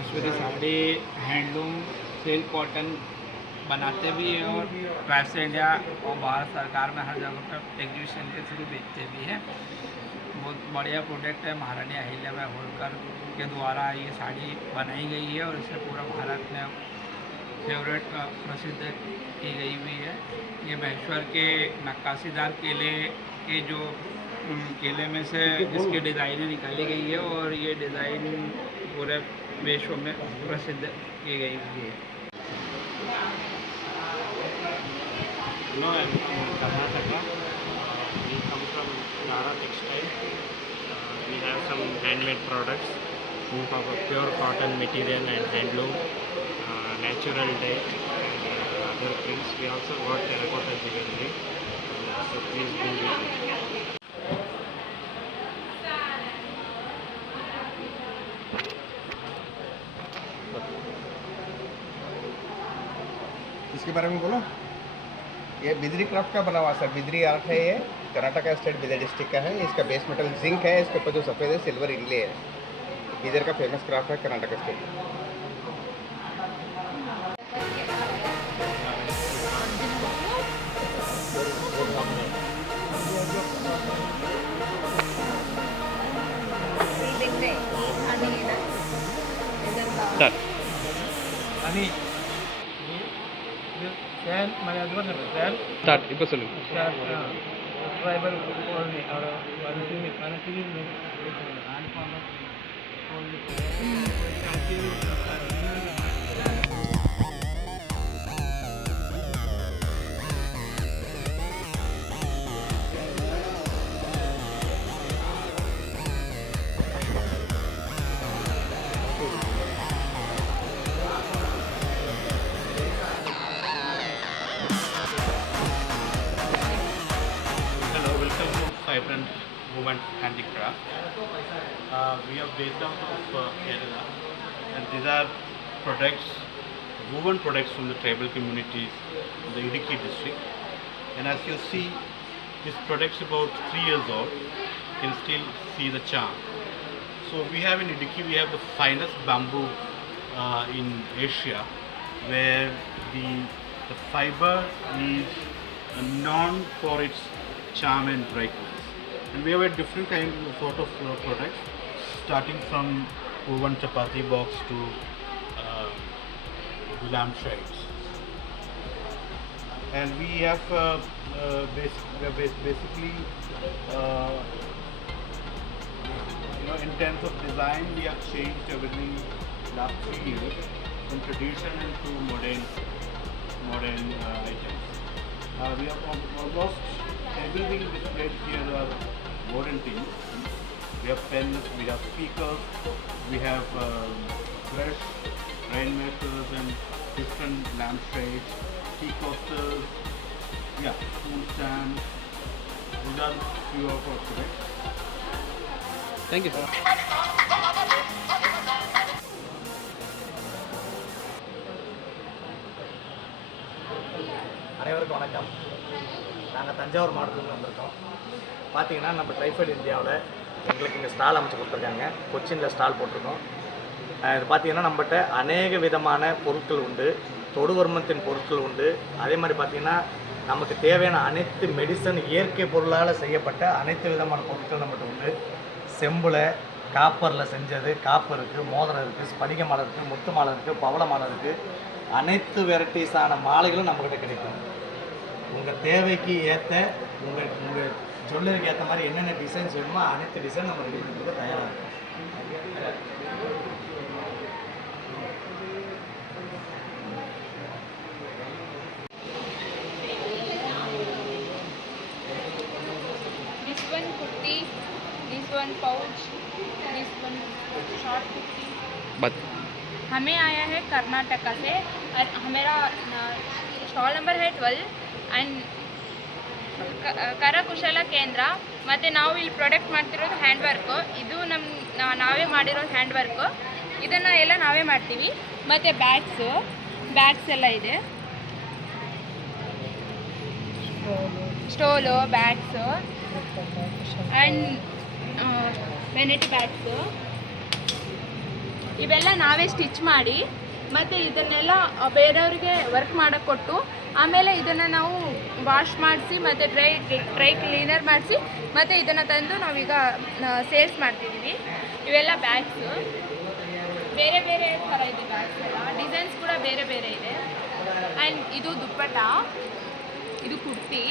महेश्वरी sari handloom silk cotton बनाते भी हैं और वैसे इंडिया और भारत सरकार में हर जगह पर एग्जीबिशन के थ्रू बेचते भी हैं। बहुत बढ़िया प्रोडक्ट है। महारानी अहिल्याबाई होलकर के द्वारा ये साड़ी बनाई गई है और इसे पूरा भारत में फेवरेट प्रसिद्ध की गई हुई है। ये महेश्वर के नक्काशीदार केले के जो केले में से इसकी डिज़ाइनें निकाली गई है और ये डिज़ाइन पूरे विश्व में प्रसिद्ध की गई हुई है। No, I'm in Karnataka. We come from Lara Textile. We have some handmade products made of pure cotton material and handloom, natural dye, and other things. We also got terracotta jewelry. So please bring it. इसके बारे में बोलो। ये बिदरी क्राफ्ट का बना हुआ सर, बिदरी आर्ट है। ये कर्नाटका स्टेट बिदर डिस्ट्रिक्ट का है। इसका बेस मेटल जिंक है। इसके ऊपर जो सफ़ेद है सिल्वर इनले है। बिदर का फेमस क्राफ्ट है कर्नाटका स्टेट। இப்போ சொல்லுங்க. Hello, welcome to Vibrant Women Handicraft. We are based out of Kerala, and these are products, woven products from the tribal communities in the Idukki district. And as you see, this product is about 3 years old. You can still see the charm. So we have in Idukki, we have the finest bamboo in Asia, where the fiber is known for its charm and brightness. And we have a different kind of sort of products, starting from woven chapati box to lampshades. And we have basically in terms of design, we have changed everything last 3 years from tradition into modern items. We have almost everything displayed here are modern things. We have pens, we have speakers, we have brush, rainmakers and different lampshades, tea coasters, food stands. These are few of our products. Thank you, sir. அனைவருக்கும் வணக்கம். நாங்கள் தஞ்சாவூர் மாவட்டத்துக்கு வந்திருக்கோம். பார்த்தீங்கன்னா நம்ம ட்ரைஃபைட் இந்தியாவில் எங்களுக்கு இங்கே ஸ்டால் அமைச்சு கொடுத்துருக்காங்க. கொச்சினில் ஸ்டால் போட்டிருக்கோம். இது பார்த்தீங்கன்னா நம்மகிட்ட அநேக விதமான பொருட்கள் உண்டு. தொடுவர்மத்தின் பொருட்கள் உண்டு. அதே மாதிரி பார்த்திங்கன்னா நமக்கு தேவையான அனைத்து மெடிசன் இயற்கை பொருளால் செய்யப்பட்ட அனைத்து விதமான பொருட்கள் நம்மகிட்ட உண்டு. செம்பில் காப்பரில் செஞ்சது காப்பு இருக்குது, மோதிரம் இருக்குது, ஸ்படிக மாலை இருக்குது, முத்து மாலை இருக்குது, பவள மாலை இருக்குது. அனைத்து வெரைட்டிஸான மாலைகளும் நம்மக்கிட்ட கிடைக்கும். உங்கள் தேவைக்கு ஏற்ற உங்கள் ஜுவல்லரிக்கு ஏற்ற மாதிரி என்னென்ன டிசைன்ஸ் வேணுமோ அனைத்து டிசைன் நம்ம ரெடி பண்ணுறது தயாராக இருக்கும். This one kurti, this one pouch, this one short kurti. हमें आया है कर्नाटका से और हमारा स्टॉल नंबर है 12 एंड ಕರಕುಶಲ ಕೇಂದ್ರ ಮತ್ತು ನಾವು ಇಲ್ಲಿ ಪ್ರಾಡಕ್ಟ್ ಮಾಡ್ತಿರೋದು ಹ್ಯಾಂಡ್ ವರ್ಕು. ಇದು ನಾವೇ ಮಾಡಿರೋ ಹ್ಯಾಂಡ್ ವರ್ಕು. ಇದನ್ನು ಎಲ್ಲ ನಾವೇ ಮಾಡ್ತೀವಿ. ಮತ್ತು ಬ್ಯಾಗ್ಸ್ ಎಲ್ಲ ಇದೆ, ಸ್ಟೋಲು, ಬ್ಯಾಗ್ಸು ಆ್ಯಂಡ್ ವೆನಿಟಿ ಬ್ಯಾಗ್ಸು. ಇವೆಲ್ಲ ನಾವೇ ಸ್ಟಿಚ್ ಮಾಡಿ ಮತ್ತು ಇದನ್ನೆಲ್ಲ ಬೇರೆಯವ್ರಿಗೆ ವರ್ಕ್ ಮಾಡೋಕ್ಕೆ ಕೊಟ್ಟು ಆಮೇಲೆ ಇದನ್ನು ನಾವು ವಾಶ್ ಮಾಡಿಸಿ ಮತ್ತು ಡ್ರೈ ಕ್ಲೀನರ್ ಮಾಡಿಸಿ ಮತ್ತು ಇದನ್ನು ತಂದು ನಾವೀಗ ಸೇಲ್ಸ್ ಮಾಡ್ತಿದ್ದೀವಿ. ಇವೆಲ್ಲ ಬ್ಯಾಗ್ಸು ಬೇರೆ ಬೇರೆ ಥರ ಇದೆ, ಬ್ಯಾಗ್ಸ್ ಎಲ್ಲ ಡಿಸೈನ್ಸ್ ಕೂಡ ಬೇರೆ ಬೇರೆ ಇದೆ. ಆ್ಯಂಡ್ ಇದು ದುಪ್ಪಟ್ಟ, ಇದು ಕುರ್ತಿ,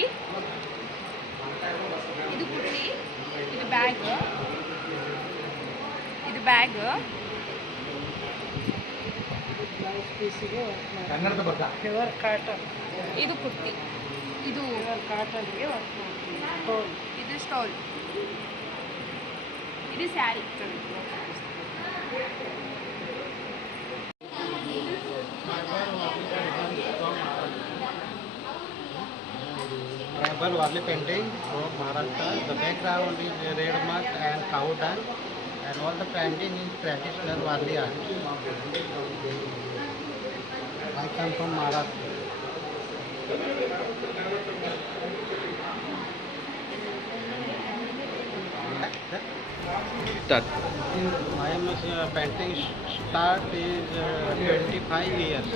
ಇದು ಬ್ಯಾಗ್, ಇದು ಬ್ಯಾಗ್, ಕನ್ನಡದ ಬಗ್ಗೆ ಪ್ಯೂರ್ ಕಾಟನ್, ಇದು ಕುರ್ತಿ, ಇದು ಕಾಟನ್ಗೆ ಇದು ಸ್ಟೋಲ್, ಇದು sari. Tribal Warli painting from Maharashtra. The background is red mud and cow dung, and all the painting is traditional Warli art. I come from Maharashtra. Start. I am painting start is 25 years.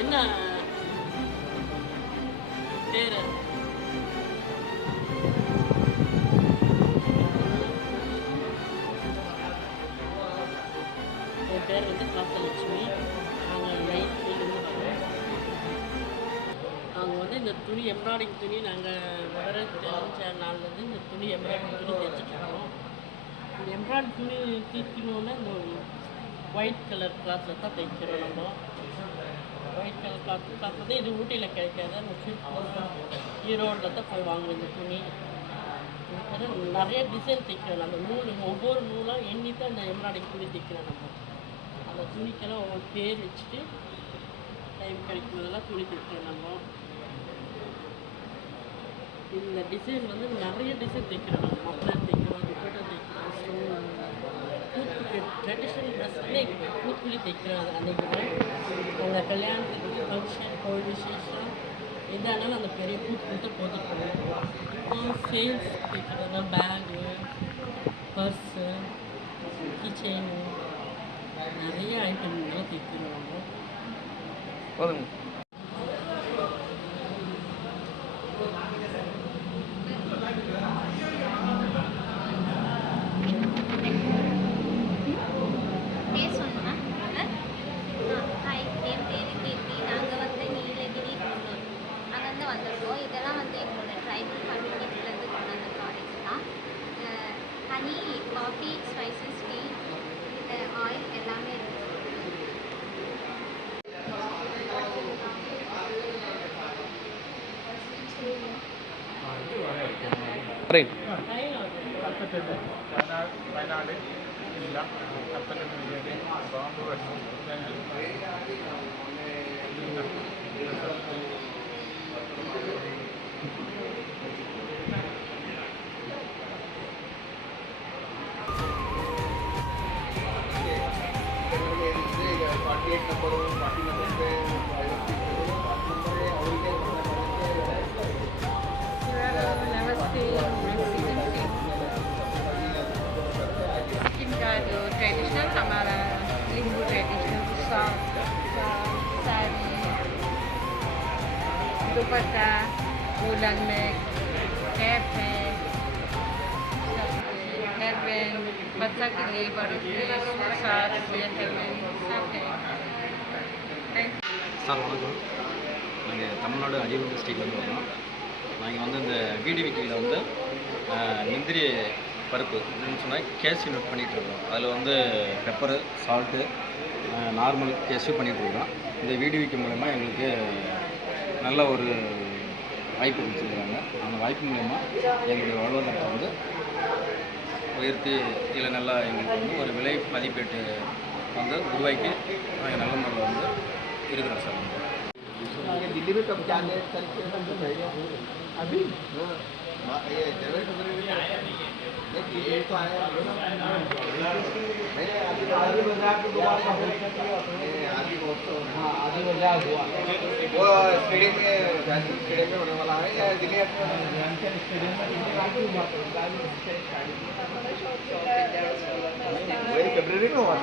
என்ன பேர்? என் பேர் வந்து காத்தலட்சுமி. நாங்கள் லைஃப்லேருந்து வரோம். நாங்கள் வந்து இந்த துணி எம்ப்ராய்டிங் துணி நாங்கள் விவரம் தெரிஞ்ச நாள்லேருந்து இந்த துணி எம்ப்ராய்டிங் துணி தைச்சிட்ருக்கோம். இந்த எம்ப்ராய்டிங் துணி தைக்கணுன்னா இந்த ஒயிட் கலர் கிளாத்தில் தான் தைக்கிறோம். நம்ம ஒயிட் கலர் கிளாத் வந்து இது ஊட்டியில் கிடைக்காது, ஈரோடில் தான் போய் வாங்குவோம் இந்த துணி. நிறைய டிசைன் தைக்கிறோம். நம்ம நூல் ஒவ்வொரு நூலாக எண்ணி தான் அந்த எம்ப்ராய்டிங் துணி தைக்கிறோம். நம்ம அந்த துணிக்கெல்லாம் ஒவ்வொரு பேர் வச்சுட்டு டைம் கிடைக்கும்போதெல்லாம் துணி தைக்கிறோம். நம்ம இந்த டிசைன் வந்து நிறைய டிசைன் தைக்கிறோம். நம்ம மஃப்ளர் தைக்கிறோம், துப்பட்டா தைக்கிறோம், ஸ்டோன், பூத்துக்குழி ட்ரெடிஷ்னல் ட்ரெஸ்ஸுமே பூத்துக்குழி தைக்கிறோம். அன்றைக்கி அந்த கல்யாணத்துக்கு ஃபங்க்ஷன் கோவில் விசேஷம் எதானாலும் அந்த பெரிய பூத்துக்குழி தான் போட்டுருக்கோம். சேல்ஸ் தைக்கிறதுனா பேகு, பர்ஸு, கிச்செயினு நிறைய ஐட்டம்லாம் தைக்கிறோம். போதுங்க. பேர் சொன்னா ஹாய், என் பேர் கீர்த்தி. நாங்கள் வந்து நீலகிரி குன்னூர் அங்கேருந்து வந்திருக்கோம். இதெல்லாம் வந்து எங்களோட ட்ரைபல் கம்யூனிட்டிலேருந்து கொண்டு வந்த ப்ராடக்ட்ஸ் தான். Honey, coffee, spices, tea, oil எல்லாமே இருக்குது. ரைட். വയനാട് ജില്ല കപ്പലണ്ടി ജില്ലയിലെ ബാംബൂർ ನಂಬರು 40 ನಂಬರ್ 50 ನಂಬರ್ ಅವರಿಗೆ इनका जो ट्रेडिशनल हमारा लिंगू ट्रेडिशनल साड़ी दुपट्टा वुलन में कैप है हेयर बैंड बच्चा के लिए बड़े के लिए साथ हेयर बैंड सब है थैंक यू சார் வணக்கம். நாங்கள் தமிழ்நாடு அரியலூர் டிஸ்ட்ரிக்ட்லேருந்து வரோம். நாங்கள் வந்து இந்த வீடிவிக்கியில் வந்து முந்திரி பருப்பு சொன்னால் கேஷ்யூ நட் பண்ணிகிட்ருக்கோம். அதில் வந்து பெப்பரு சால்ட்டு நார்மல் கேஷ்யூ பண்ணிகிட்ருக்கோம். இந்த வீடிவிக்கு மூலமாக எங்களுக்கு நல்ல ஒரு வாய்ப்பு கொடுத்துருக்குறாங்க. அந்த வாய்ப்பு மூலமாக எங்களுடைய வாழ்வாதாரத்தை வந்து உயர்த்தி இதில் நல்லா எங்களுக்கு வந்து ஒரு விலை மதிப்பீட்டு வந்து உருவாக்கி நாங்கள் நல்ல முறையில் வந்து இருக்கிறோம் சார். दिल्ली में कब जाने अभी वो स्टेडियम में होने वाला है या दिल्ली वही फरवरी में हुआ